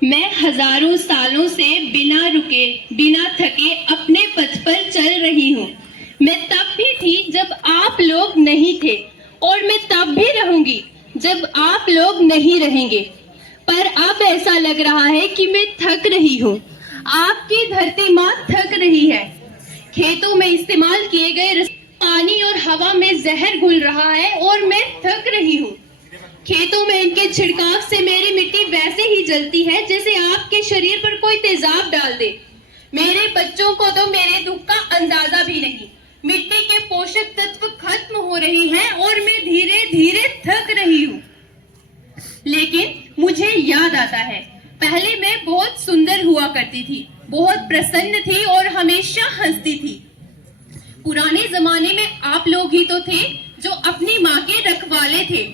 मैं हजारों सालों से बिना रुके बिना थके अपने पथ पर चल रही हूँ। मैं तब भी थी जब आप लोग नहीं थे और मैं तब भी रहूंगी जब आप लोग नहीं रहेंगे। पर अब ऐसा लग रहा है कि मैं थक रही हूँ। आपकी धरती माँ थक रही है। खेतों में इस्तेमाल किए गए पानी और हवा में जहर घुल रहा है और मैं थक रही हूँ। खेतों में इनके छिड़काव से मेरी मिट्टी वैसे ही जलती है जैसे आपके शरीर पर कोई तेजाब डाल दे। मेरे बच्चों को तो मेरे दुख का अंदाजा भी नहीं। मिट्टी के पोषक तत्व खत्म हो रहे हैं और मैं धीरे धीरे थक रही हूँ। लेकिन मुझे याद आता है, पहले मैं बहुत सुंदर हुआ करती थी, बहुत प्रसन्न थी और हमेशा हंसती थी। पुराने जमाने में आप लोग ही तो थे जो अपनी माँ के रखवाले थे।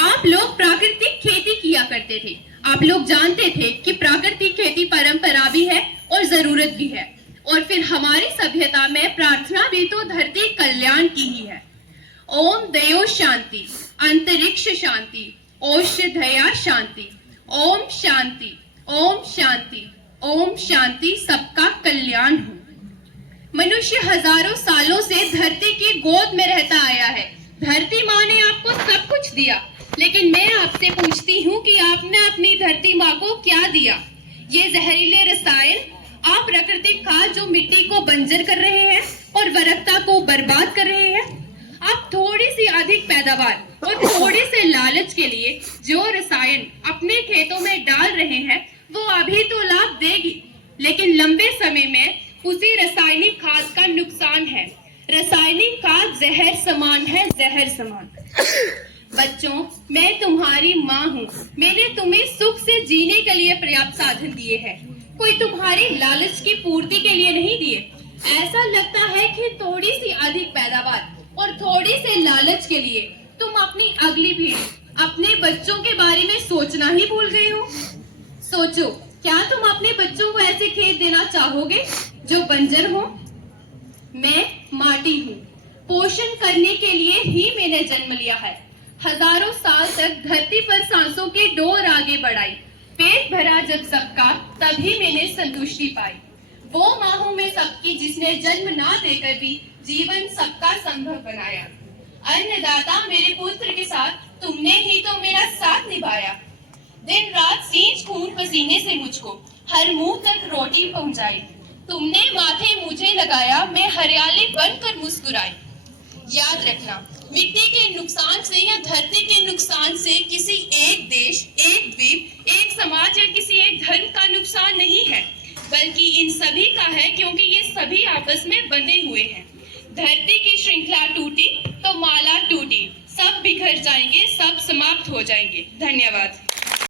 आप लोग प्राकृतिक खेती किया करते थे। आप लोग जानते थे कि प्राकृतिक खेती परंपरा भी है और जरूरत भी है। और फिर हमारी सभ्यता में प्रार्थना भी तो धरती कल्याण की ही है। ओम दयो शांति, अंतरिक्ष शांति, औषधया शांति, ओम शांति, ओम शांति, ओम शांति, सबका कल्याण हो। मनुष्य हजारों सालों से धरती की गोद में रहता आया है। धरती माँ ने आपको सब कुछ दिया, लेकिन मैं आपसे पूछती हूँ कि आपने अपनी धरती माँ को क्या दिया? ये जहरीले रसायन, आप प्राकृतिक खाद जो मिट्टी को बंजर कर रहे हैं और उर्वरकता को बर्बाद कर रहे हैं। आप थोड़ी सी अधिक पैदावार और थोड़े से लालच के लिए जो रसायन अपने खेतों में डाल रहे हैं, वो अभी तो लाभ देगी, लेकिन लंबे समय में उसी रासायनिक खाद का नुकसान है। रासायनिक खाद जहर समान है, जहर समान। बच्चों, मैं तुम्हारी माँ हूँ। मैंने तुम्हें सुख से जीने के लिए पर्याप्त साधन दिए हैं, कोई तुम्हारी लालच की पूर्ति के लिए नहीं दिए। ऐसा लगता है कि थोड़ी सी अधिक पैदावार और थोड़ी से लालच के लिए तुम अपनी अगली पीढ़ी, अपने बच्चों के बारे में सोचना ही भूल गए हो। सोचो, क्या तुम अपने बच्चों को ऐसे खेत देना चाहोगे जो बंजर हो? मैं माटी हूँ, पोषण करने के लिए ही मैंने जन्म लिया है। हजारों साल तक धरती पर सांसों के डोर आगे बढ़ाई। पेट भरा जब सबका, तभी मैंने संतुष्टि पाई। वो माँ हूँ मैं सबकी, जिसने जन्म ना देकर भी जीवन सबका संभव बनाया। अन्नदाता मेरे पुत्र के साथ, तुमने ही तो मेरा साथ निभाया। दिन रात सींच खून पसीने से मुझको हर मुंह तक रोटी पहुंचाई। तुमने माथे मुझे लगाया, मैं हरियाली बनकर मुस्कुराई। याद रखना, मिट्टी के नुकसान से या धरती के नुकसान से किसी एक देश, एक द्वीप, एक समाज या किसी एक धर्म का नुकसान नहीं है, बल्कि इन सभी का है, क्योंकि ये सभी आपस में बंधे हुए हैं। धरती की श्रृंखला टूटी तो माला टूटी, सब बिखर जाएंगे, सब समाप्त हो जाएंगे। धन्यवाद।